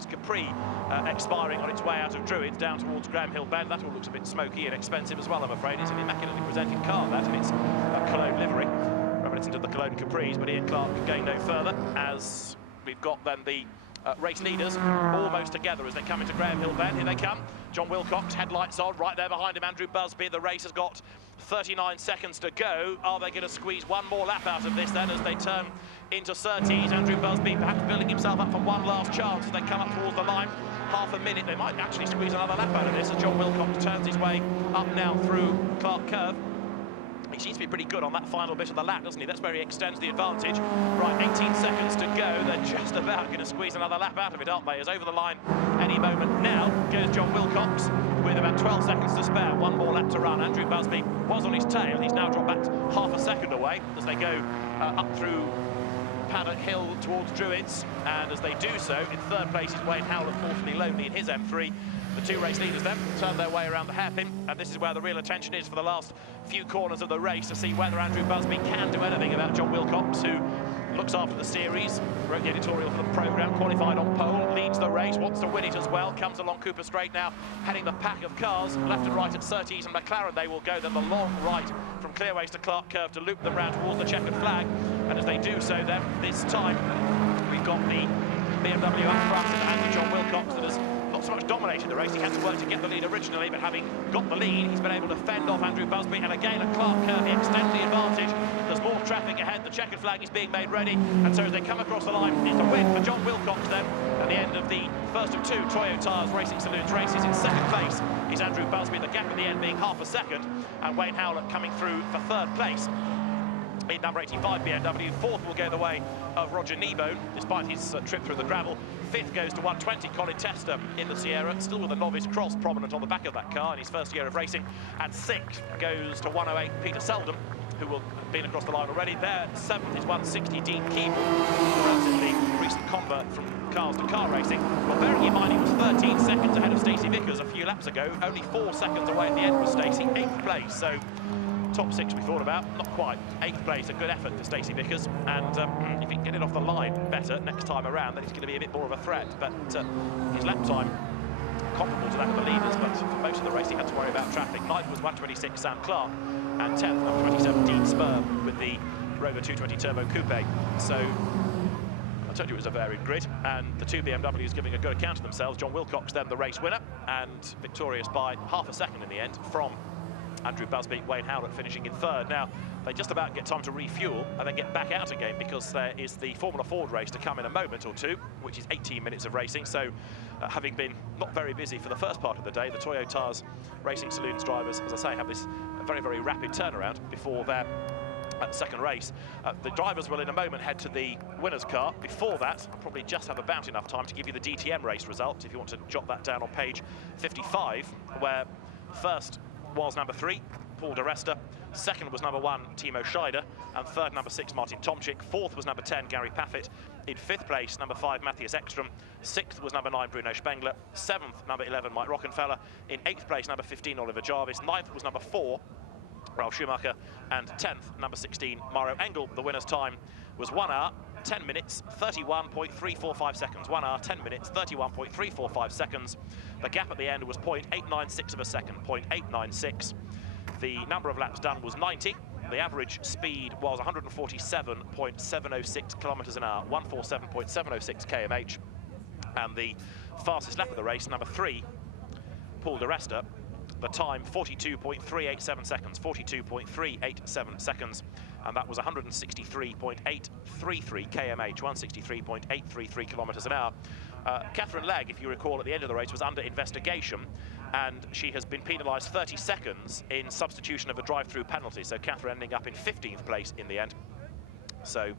Wilcox Capri expiring on its way out of Druids down towards Graham Hill Bend. That all looks a bit smoky and expensive as well, I'm afraid. It's an immaculately presented car, that, and it's a Cologne livery, reminiscent of the Cologne Capris, but Ian Clark going no further, as we've got then the race leaders almost together as they come into Graham Hill Bend. Here they come. John Wilcox, headlights on, right there behind him, Andrew Busby. The race has got 39 seconds to go. Are they going to squeeze one more lap out of this then as they turn into Surtees? Andrew Busby perhaps building himself up for one last chance as they come up towards the line. Half a minute, they might actually squeeze another lap out of this as John Wilcox turns his way up now through Clark Curve. He seems to be pretty good on that final bit of the lap, doesn't he? That's where he extends the advantage. Right, 18 seconds to go. They're just about going to squeeze another lap out of it, aren't they? As over the line any moment now goes John Wilcox with about 12 seconds to spare. One more lap to run. Andrew Busby was on his tail. He's now dropped back half a second away as they go up through Paddock Hill towards Druids. And as they do so, in third place is Wayne Howell, unfortunately lonely in his M3. The two race leaders then turn their way around the hairpin, and this is where the real attention is for the last few corners of the race to see whether Andrew Busby can do anything about John Wilcox, who looks after the series, wrote the editorial for the programme, qualified on pole, leads the race, wants to win it as well, comes along Cooper Straight now, heading the pack of cars, left and right at Surtees and McLaren they will go, then the long right from Clearways to Clark Curve to loop them round towards the checkered flag, and as they do so then, this time, we've got the BMW up front and John Wilcox that has not so much dominated the race. He had to work to get the lead originally, but having got the lead, he's been able to fend off Andrew Busby, and again at Clark Curve he extends the advantage. There's more traffic ahead, the checkered flag is being made ready, and so as they come across the line, it's a win for John Wilcox then, at the end of the first of two Toyo Tyres Racing Saloons races. In second place is Andrew Busby, the gap at the end being half a second, and Wayne Howlett coming through for third place in number 85 BMW. Fourth will go the way of Roger Kneebone, despite his trip through the gravel. Fifth goes to 120, Colin Tester in the Sierra, still with a novice cross prominent on the back of that car in his first year of racing. And sixth goes to 108, Peter Seldom, who will have been across the line already. There, seventh is 160, Dean Keeble, a relatively recent convert from cars to car racing. Well, bearing in mind he was 13 seconds ahead of Stacey Vickers a few laps ago, only 4 seconds away at the end was Stacey, 8th place. So top 6 we thought about, not quite. 8th place, a good effort for Stacey Vickers, and if he can get it off the line better next time around, then he's going to be a bit more of a threat. But his lap time comparable to that of the leaders, but for most of the race he had to worry about traffic. 9th was 126 Sam Clark, and 10th, number 27, Dean Spur with the Rover 220 Turbo Coupe. So I told you it was a varied grid, and the two BMWs giving a good account of themselves. John Wilcox then the race winner, and victorious by half a second in the end from Andrew Busby. Wayne Howlett finishing in third. Now, they just about get time to refuel and then get back out again, because there is the Formula Ford race to come in a moment or two, which is 18 minutes of racing. So, having been not very busy for the first part of the day, the Toyo Tyres Racing Saloons drivers, as I say, have this very, very rapid turnaround before their second race. The drivers will in a moment head to the winner's car. Before that, I'll probably just have about enough time to give you the DTM race result, if you want to jot that down on page 55, where first was number 3, Paul de Resta. Second was number 1, Timo Scheider. And third, number 6, Martin Tomczyk. Fourth was number 10, Gary Paffett. In 5th place, number 5, Matthias Ekstrom. 6th was number 9, Bruno Spengler. 7th, number 11, Mike Rockenfeller. In 8th place, number 15, Oliver Jarvis. 9th was number 4, Ralf Schumacher. And 10th, number 16, Mario Engel. The winner's time was 1 hour, 10 minutes, 31.345 seconds. 1 hour, 10 minutes, 31.345 seconds. The gap at the end was 0.896 of a second, 0.896. The number of laps done was 90. The average speed was 147.706 kilometres an hour, 147.706 kmh. And the fastest lap of the race, number 3, Paul de Resta, the time 42.387 seconds, 42.387 seconds, and that was 163.833 kmh, 163.833 kilometres an hour. Catherine Legg, if you recall, at the end of the race was under investigation, and she has been penalised 30 seconds in substitution of a drive-through penalty, so Catherine ending up in 15th place in the end. So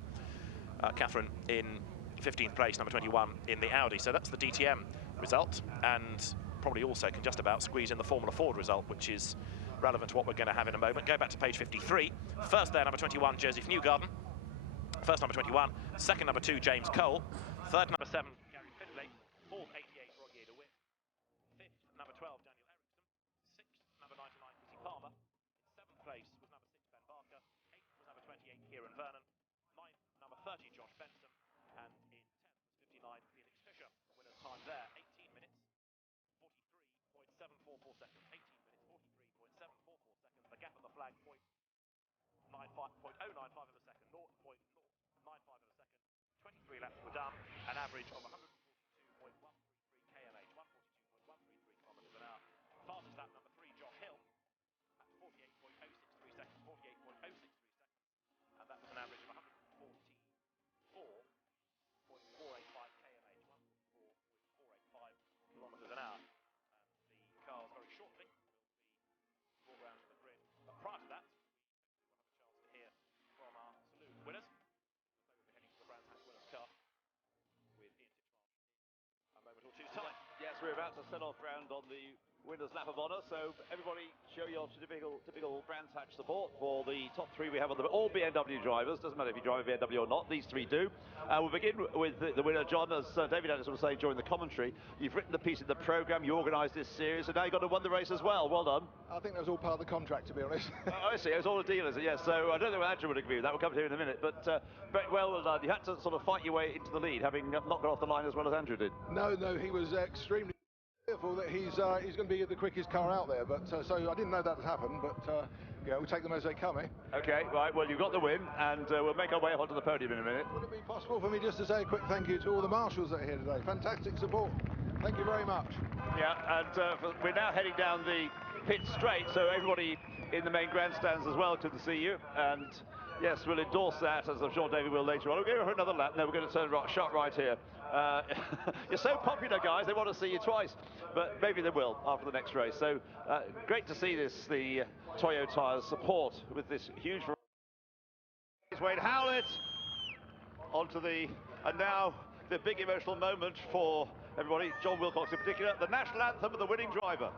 Catherine in 15th place, number 21 in the Audi. So that's the DTM result, and probably also can just about squeeze in the Formula Ford result, which is relevant to what we're going to have in a moment. Go back to page 53. First there, number 21, Joseph Newgarden. First, number 21. Second, number 2, James Cole. Third, number 7, Gary Findlay. Fourth, 88, Rogier de Witt. Fifth, number 12, Daniel Eriksson. Sixth, number 99, Chrissy Palmer. In 7th place was number 6, Ben Barker. 8th was number 28, Kieran Vernon. 9th, number 30, Josh Benson. And in 10th was 59, Felix Fischer. The winner's time there 0.095 of a second, 0.095 of a second. 23 laps were done, an average of 142.133 kmh, 142.133 kilometres an hour. Fastest lap, number 3, Josh Hill, at 48.063 seconds, 48.063 seconds, and that was an average of 144.485 kmh, 144.485 kilometres an hour. And the cars very shortly will be brought round to the grid. But prior to that, we will have a chance to hear from our Saloons winners. So we'll be heading to the Brands Hatch winners' car with Ian Titchmarsh a moment or two's time. Yes, we're about to set off round on the winners' lap of honour, so everybody show your typical Brands Hatch support for the top 3 we have on the all BMW drivers. Doesn't matter if you drive a BMW or not, these 3 do. We'll begin with the winner, John. As David Anderson was saying during the commentary, you've written the piece in the programme, you organised this series, and now you've got to win the race as well. Well done. I think that was all part of the contract, to be honest. Oh, I see, it was all a deal, is it? Yes, so I don't know what Andrew would agree with that. We'll come to him in a minute, but very well done. You had to sort of fight your way into the lead, having not got off the line as well as Andrew did. No, he was extremely fearful that he's going to be the quickest car out there, but so I didn't know that would happen, but yeah, we'll take them as they come, eh? Okay, right, well, you've got the win, and we'll make our way up onto the podium in a minute. Would it be possible for me just to say a quick thank you to all the marshals that are here today? Fantastic support. Thank you very much. Yeah, and we're now heading down the pit straight, so everybody in the main grandstands as well to see you, and yes, we'll endorse that, as I'm sure David will later on. We'll go for another lap. No, we're going to turn sharp right here. You're so popular, guys, they want to see you twice, but maybe they will after the next race. So great to see this, the Toyo tyres support with this huge... Wade Howlett onto the... And now the big emotional moment for everybody, John Wilcox in particular, the national anthem of the winning driver.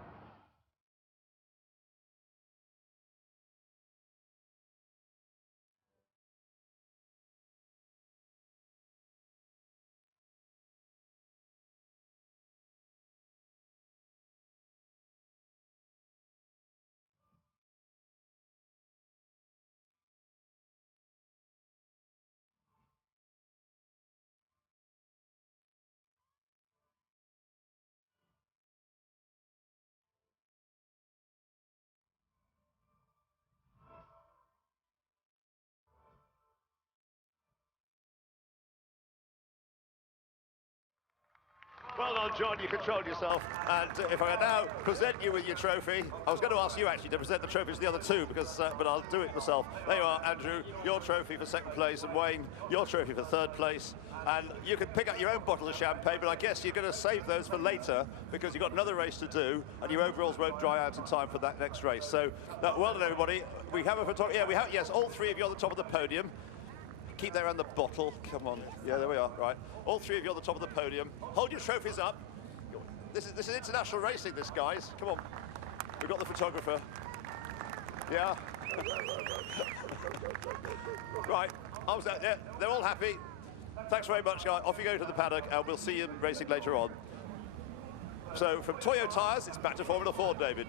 Well done, John, you controlled yourself. And if I now present you with your trophy, I was going to ask you actually to present the trophies to the other 2, because, but I'll do it myself. There you are, Andrew, your trophy for 2nd place, and Wayne, your trophy for 3rd place. And you can pick up your own bottle of champagne, but I guess you're going to save those for later, because you've got another race to do, and your overalls won't dry out in time for that next race. So, well done, everybody. We have a photographer. Yeah, we have, yes, all 3 of you on the top of the podium. Keep there on the bottle. Come on. Yeah, there we are. Right. All 3 of you on the top of the podium. Hold your trophies up. This is international racing, this, guys. Come on. We've got the photographer. Yeah. Right. Arms out there. They're all happy. Thanks very much, guys. Off you go to the paddock, and we'll see you racing later on. So, from Toyo tyres, it's back to Formula 4, David.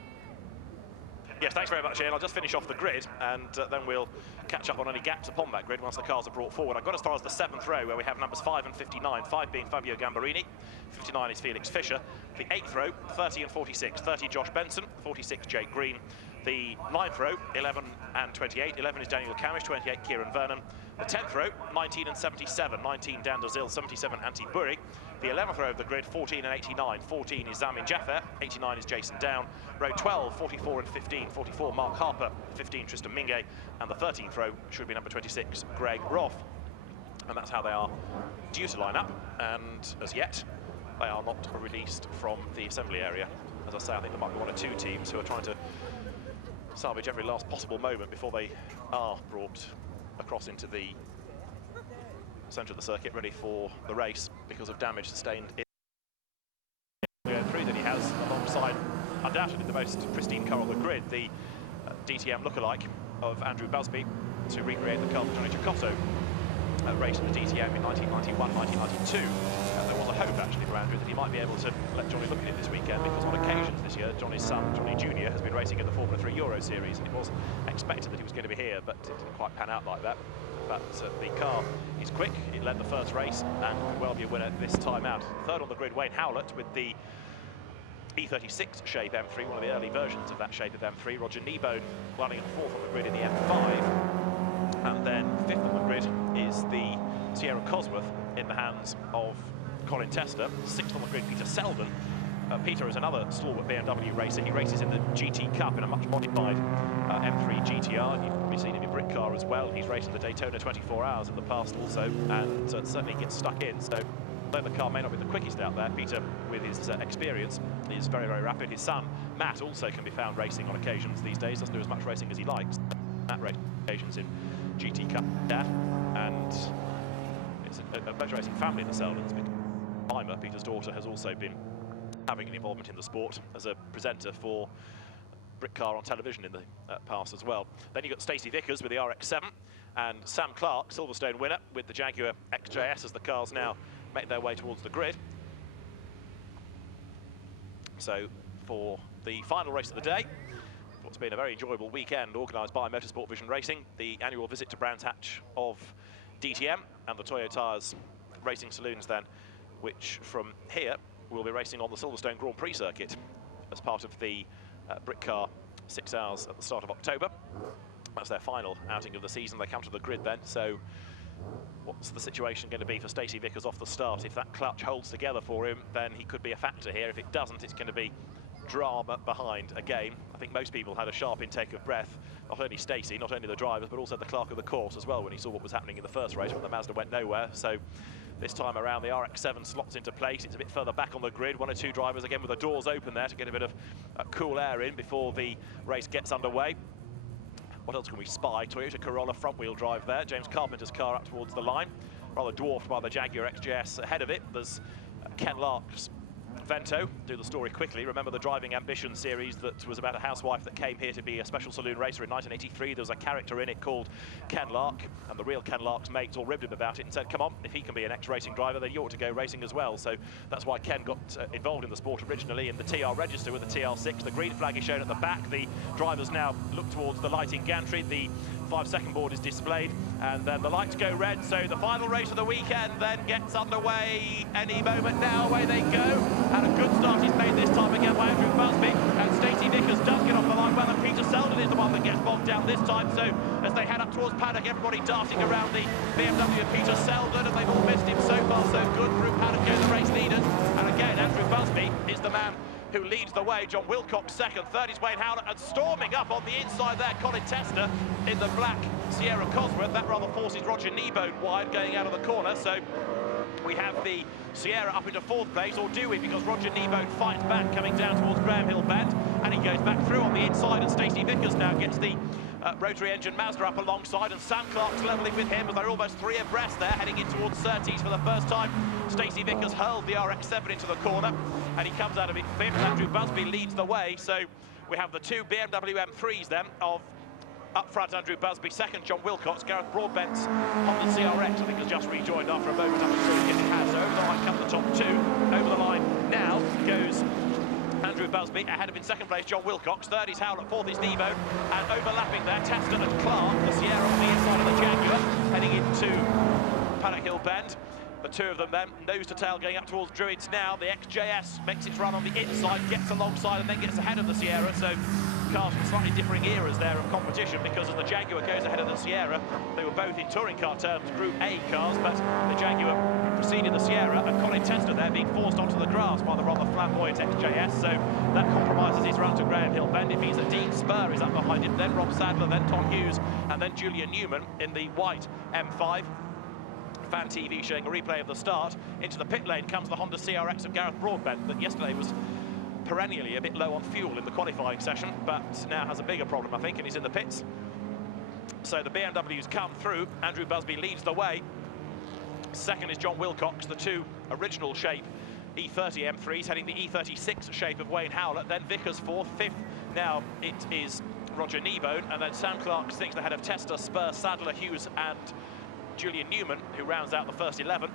Yes, thanks very much, Ian. I'll just finish off the grid, and then we'll catch up on any gaps upon that grid once the cars are brought forward. I've got as far as the 7th row, where we have numbers 5 and 59, 5 being Fabio Gambarini, 59 is Felix Fischer. The 8th row, 30 and 46, 30 Josh Benson, 46 Jake Green. The 9th row, 11 and 28, 11 is Daniel Camish, 28 Kieran Vernon. The 10th row, 19 and 77, 19 Dan Dozil, 77 Antti Burri. The 11th row of the grid, 14 and 89, 14 is Zamin Jaffer, 89 is Jason Down. Row 12, 44 and 15, 44 Mark Harper, 15 Tristan Mingay, and the 13th row should be number 26, Greg Roth. And that's how they are due to line up, and as yet, they are not released from the assembly area. As I say, I think there might be 1 or 2 teams who are trying to salvage every last possible moment before they are brought across into the centre of the circuit, ready for the race because of damage sustained in through that he has alongside undoubtedly the most pristine car on the grid, the DTM lookalike of Andrew Busby, to recreate the car that Johnny Cecotto raced in the DTM in 1991, 1992. There was a hope actually for Andrew that he might be able to let Johnny look at it this weekend, because on occasions this year Johnny's son, Johnny Jr., has been racing in the Formula 3 Euro Series. It was expected that he was going to be here, but it didn't quite pan out like that. But the car is quick, it led the first race and could well be a winner this time out. 3rd on the grid, Wayne Howlett, with the E36 shape M3, one of the early versions of that shape of M3. Roger Kneebone running at 4th on the grid in the M5. And then 5th on the grid is the Sierra Cosworth in the hands of Colin Tester. 6th on the grid, Peter Selden. Peter is another stalwart BMW racer. He races in the GT Cup in a much modified M3 GTR. You've probably seen him in Brick Car as well. He's raced in the Daytona 24 Hours in the past also, and certainly gets stuck in. So though the car may not be the quickest out there, Peter, with his experience, is very, very rapid. His son, Matt, also can be found racing on occasions these days. Doesn't do as much racing as he likes. Matt races occasions in GT Cup, Dad, and it's a motor racing family in the Saloons. Ima, Peter's daughter, has also been having an involvement in the sport as a presenter for Brick Car on television in the past as well. Then you've got Stacey Vickers with the RX-7 and Sam Clark, Silverstone winner, with the Jaguar XJS as the cars now make their way towards the grid. So for the final race of the day, what's been a very enjoyable weekend organised by Motorsport Vision Racing, the annual visit to Brands Hatch of DTM and the Toyo Tyres Racing Saloons then, which from here will be racing on the Silverstone Grand Prix circuit as part of the Brick Car 6 Hours at the start of October. That's their final outing of the season. They come to the grid then, so what's the situation going to be for Stacey Vickers off the start? If that clutch holds together for him, then he could be a factor here. If it doesn't, it's going to be drama behind again. I think most people had a sharp intake of breath, not only Stacey, not only the drivers, but also the clerk of the course as well, when he saw what was happening in the first race when the Mazda went nowhere. So this time around, the RX-7 slots into place. It's a bit further back on the grid. 1 or 2 drivers again with the doors open there to get a bit of cool air in before the race gets underway. What else can we spy? Toyota Corolla front-wheel drive there. James Carpenter's car up towards the line, rather dwarfed by the Jaguar XJS ahead of it. There's Ken Lark's Vento. Do the story quickly. Remember the Driving Ambition series that was about a housewife that came here to be a special saloon racer in 1983. There was a character in it called Ken Lark, and the real Ken Lark's mates all ribbed him about it and said, come on, if he can be an ex-racing driver, then you ought to go racing as well. So that's why Ken got involved in the sport originally in the TR register with the TR6. The green flag is shown at the back. The drivers now look towards the lighting gantry. The 5-second board is displayed, and then the lights go red. So the final race of the weekend then gets underway any moment now. Away they go. And a good start is made this time again by Andrew Busby, and Stacey Vickers does get off the line well, and Peter Selden is the one that gets bogged down this time. So as they head up towards paddock, everybody darting around the BMW of Peter Selden, and they've all missed him. So far so good. Through paddock go the race leaders, and again Andrew Busby is the man who leads the way. John Wilcox second, third is Wayne Howlett, and storming up on the inside there, Colin Tester in the black Sierra Cosworth. That rather forces Roger Kneebone wide going out of the corner. So we have the Sierra up into 4th place, or do we? Because Roger Kneebone fights back coming down towards Graham Hill Bend, and he goes back through on the inside, and Stacey Vickers now gets the rotary engine Mazda up alongside, and Sam Clark's levelling with him as they're almost 3 abreast there, heading in towards Surtees for the first time. Stacey Vickers hurled the RX-7 into the corner, and he comes out of it 5th. Andrew Busby leads the way, so we have the 2 BMW M3s then of up front, Andrew Busby, second, John Wilcox. Gareth Broadbent's Honda CRX, I think, has just rejoined after a moment. I'm sure he has. So over the line come the top 2. Over the line now goes Andrew Busby. Ahead of in second place, John Wilcox. Third is Howlett. Fourth is Kneebone. And overlapping there, Tester and Clark. The Sierra on the inside of the Jaguar, heading into Paddock Hill Bend. The 2 of them then, nose to tail, going up towards Druids now. The XJS makes its run on the inside, gets alongside and then gets ahead of the Sierra. So cars from slightly differing eras there of competition, because as the Jaguar goes ahead of the Sierra, they were both in touring car terms Group A cars, but the Jaguar preceded the Sierra, and Colin Tester there being forced onto the grass by the rather flamboyant XJS. So that compromises his run to Graham Hill Bend. It means that Dean Spur is up behind him, then Rob Sadler, then Tom Hughes, and then Julian Newman in the white M5. Fan TV showing a replay of the start. Into the pit lane comes the Honda CRX of Gareth Broadbent, that yesterday was perennially a bit low on fuel in the qualifying session, but now has a bigger problem, I think, and he's in the pits. So the BMWs come through. Andrew Busby leads the way. Second is John Wilcox, the 2 original shape E30 M3s, heading the E36 shape of Wayne Howlett. Then Vickers 4th, 5th. Now it is Roger Kneebone, and then Sam Clark sticks ahead of Tester, Spur, Sadler, Hughes, and Julian Newman, who rounds out the first 11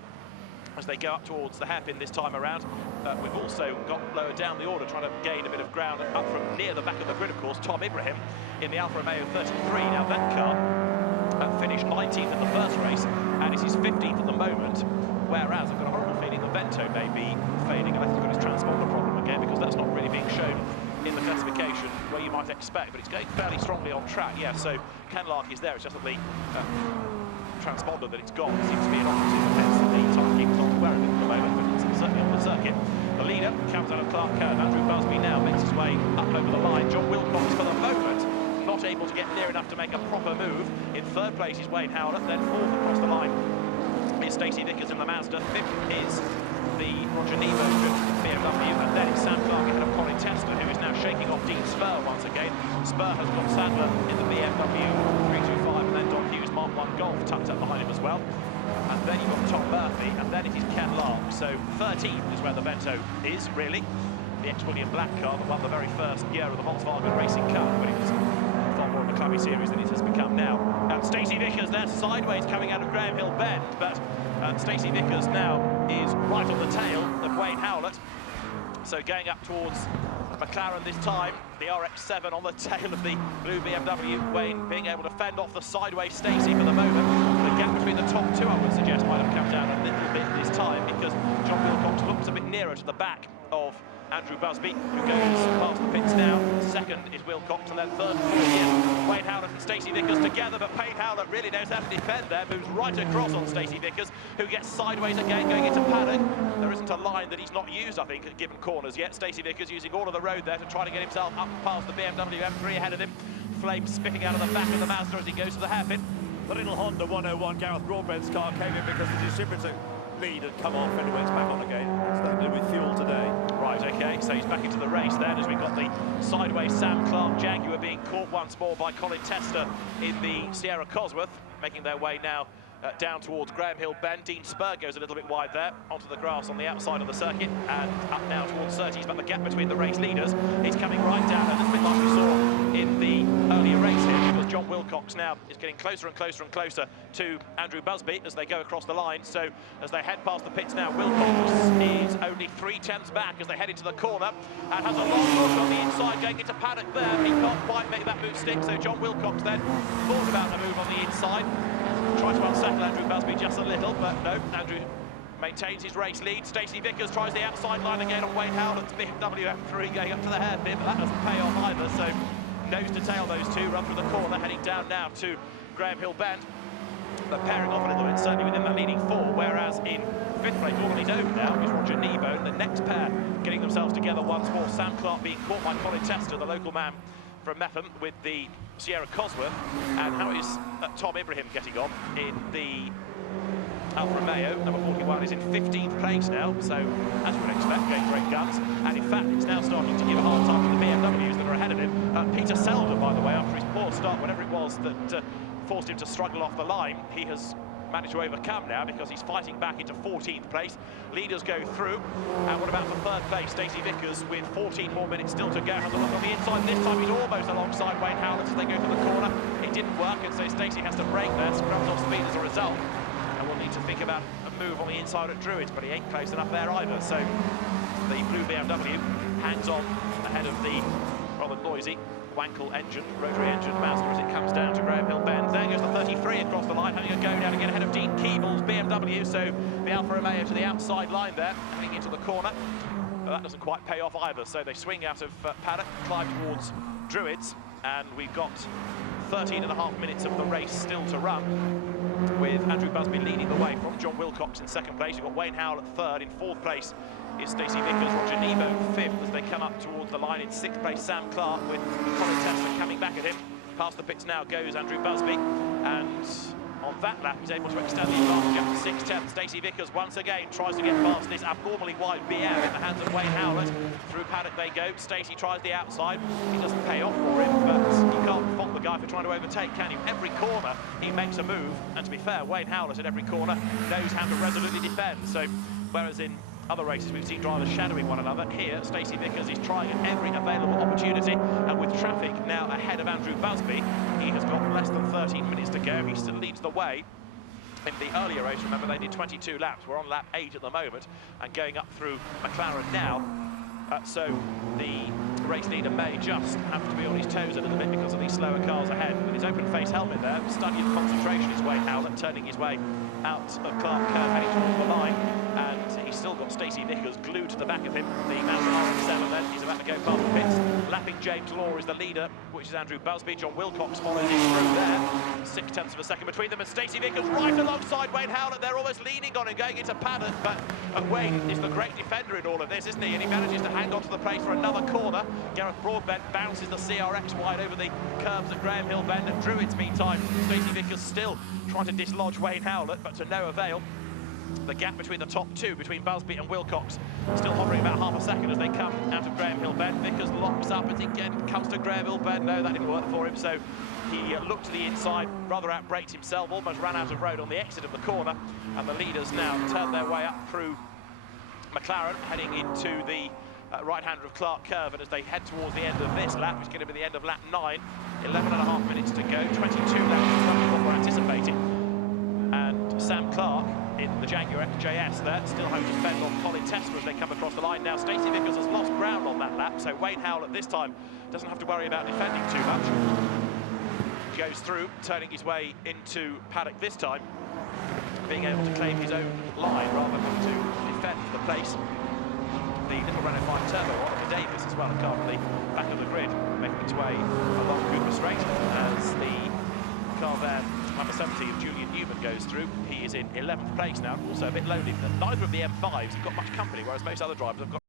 as they go up towards the hairpin this time around. We've also got lower down the order, trying to gain a bit of ground up from near the back of the grid, of course, Tom Ibrahim in the Alfa Romeo 33. Now that car finished 19th in the first race, and it is 15th at the moment, whereas I've got a horrible feeling the Vento may be fading, and I think it's got his transponder problem again, because that's not really being variation where you might expect, but it's going fairly strongly on track. Yeah, so Ken Lark is there. It's just that the transponder that it's got seems to be inoperative, and hence the timekeeper's not aware of it at the moment, but it's certainly on the circuit. The leader comes out of Clark Curve. Andrew Busby now makes his way up over the line. John Wilcox, for the moment, not able to get near enough to make a proper move. In third place is Wayne Howlett, then fourth across the line is Stacey Vickers in the Mazda. Fifth is the Roger Nebo BMW, and then it's Sam Clark ahead of Colin Tester, who is now shaking off Dean Spur once again. Spur has got Sadler in the BMW 325, and then Don Hughes Mark 1 Golf tucked up behind him as well. And then you've got Tom Murphy, and then it is Ken Lark. So 13th is where the Vento is, really. The ex-William Black car that won the very first year of the Volkswagen Racing Cup, when it was far more of a clubby series than it has become now. And Stacey Vickers there sideways coming out of Graham Hill Bend, but Stacey Vickers now is right on the tail of Wayne Howlett. So going up towards McLaren this time, the RX-7 on the tail of the blue BMW. Wayne being able to fend off the sideways Stacey for the moment. The gap between the top two, I would suggest, might have come down a little bit this time, because John Wilcox looks a bit nearer to the back of Andrew Busby, who goes past the pits now. Second is Wilcox, and then third is Wayne Howlett and Stacey Vickers together, but Wayne Howlett really knows how to defend there, moves right across on Stacey Vickers, who gets sideways again going into paddock. There isn't a line that he's not used, I think, at given corners yet. Stacey Vickers using all of the road there to try to get himself up past the BMW M3 ahead of him. Flames spitting out of the back of the Mazda as he goes to the hairpin. The little Honda 101 Gareth Broadbent's car came in because the distributor lead had come off. Anyway, it's back on again. It's nothing to do with fuel today. Right, okay, so he's back into the race then, as we've got the sideways Sam Clark Jaguar being caught once more by Colin Tester in the Sierra Cosworth, making their way now down towards Graham Hill Bend. Dean Spur goes a little bit wide there, onto the grass on the outside of the circuit, and up now towards 30s, but the gap between the race leaders is coming right down, a little bit like we saw in the earlier race here, because John Wilcox now is getting closer and closer and closer to Andrew Busby as they go across the line. So as they head past the pits now, Wilcox is only 3/10 back as they head into the corner, and has a long look on the inside going into paddock there. He can't quite make that move stick, so John Wilcox then thought about a move on the inside. Tried to unsettle Andrew Busby just a little, but no, Andrew maintains his race lead. Stacey Vickers tries the outside line again on Wayne Howlett's BMW M3 going up to the hairpin, but that doesn't pay off either, so nose to tail those two run through the corner, heading down now to Graham Hill Bend. But pairing off a little bit, certainly within that leading four, whereas in fifth place, all on his own now, is Roger Nebo. The next pair getting themselves together once more. Sam Clark being caught by Colin Tester, the local man from Metham, with the Sierra Cosworth. And how is Tom Ibrahim getting on in the Alfa Romeo? Number 41 is in 15th place now, so as you would expect, going great guns. And in fact, it's now starting to give a hard time to the BMWs that are ahead of him. Peter Selden, by the way, after his poor start, whatever it was that forced him to struggle off the line, he has managed to overcome now, because he's fighting back into 14th place. Leaders go through, and what about for third place? Stacey Vickers with 14 more minutes still to go, has a look on the inside. This time he's almost alongside Wayne Howlett as they go for the corner. It didn't work, and so Stacey has to brake there, scrubs off speed as a result, and we'll need to think about a move on the inside at Druids, but he ain't close enough there either. So the blue BMW hangs on ahead of the rather noisy Wankel engine, rotary engine Mazda as it comes down to Graham Hill Bend. There goes the 33 across the line, having a go down again ahead of Dean Keeble's BMW. So the Alfa Romeo to the outside line there, heading into the corner. But that doesn't quite pay off either. So they swing out of paddock, climb towards Druids, and we've got 13.5 minutes of the race still to run, with Andrew Busby leading the way from John Wilcox in second place. You've got Wayne Howlett third. In fourth place is Stacey Vickers. Roger Nebo fifth as they come up towards the line. In sixth place, Sam Clark, with Colin Tester coming back at him. Past the pits now goes Andrew Busby, and on that lap he's able to extend the advantage up to 6/10. Stacey Vickers once again tries to get past this abnormally wide BM in the hands of Wayne Howlett. Through paddock they go. Stacey tries the outside. He doesn't pay off for him, but you can't fault the guy for trying to overtake, can you? Every corner he makes a move, and to be fair, Wayne Howlett at every corner knows how to resolutely defend. So whereas in other races we've seen drivers shadowing one another, here Stacey Vickers is trying at every available opportunity, and with traffic now ahead of Andrew Busby, he has got less than 13 minutes to go. He still leads the way. In the earlier race, remember, they did 22 laps. We're on lap 8 at the moment, and going up through McLaren now. So the race leader may just have to be on his toes a little bit because of these slower cars ahead. With his open face helmet there, study and concentration is Wayne Howlett, turning his way out of Clark Curve, heading towards the line, and he's still got Stacey Vickers glued to the back of him. The Mazda RX-7 then, he's about to go past the pits, lapping James Law is the leader, which is Andrew Busby. John Wilcox follows him through there. 0.6 of a second between them, and Stacey Vickers right alongside Wayne Howlett. They're almost leaning on him, going into paddock, but Wayne is the great defender in all of this, isn't he? And he manages to hang on to the place for another corner. Gareth Broadbent bounces the CRX wide over the curbs at Graham Hill Bend, and Druids, meantime, Stacey Vickers still trying to dislodge Wayne Howlett, but to no avail. The gap between the top two, between Busby and Wilcox, still hovering about half a second as they come out of Graham Hill Bend. Vickers locks up as he again comes to Graham Hill Bend. No, that didn't work for him, so he looked to the inside, rather outbraked himself, almost ran out of road on the exit of the corner, and the leaders now turn their way up through McLaren, heading into the right-hander of Clark Curve, and as they head towards the end of this lap, which is going to be the end of lap 9, 11.5 minutes to go, 22 laps from what we're anticipating, and Sam Clark in the Jaguar XJS there, still home to fend on Colin Tester as they come across the line. Now Stacey Vickers has lost ground on that lap, so Wayne Howlett this time doesn't have to worry about defending too much. Goes through, turning his way into paddock this time, being able to claim his own line rather than to defend the place. The little Renault 5 Turbo, Oliver Davis as well, a car at the back of the grid, making its way along Goodman Straight as the car there, number 70 of Julian Newman, goes through. He is in 11th place now, also a bit lonely. Neither of the M5s have got much company, whereas most other drivers have got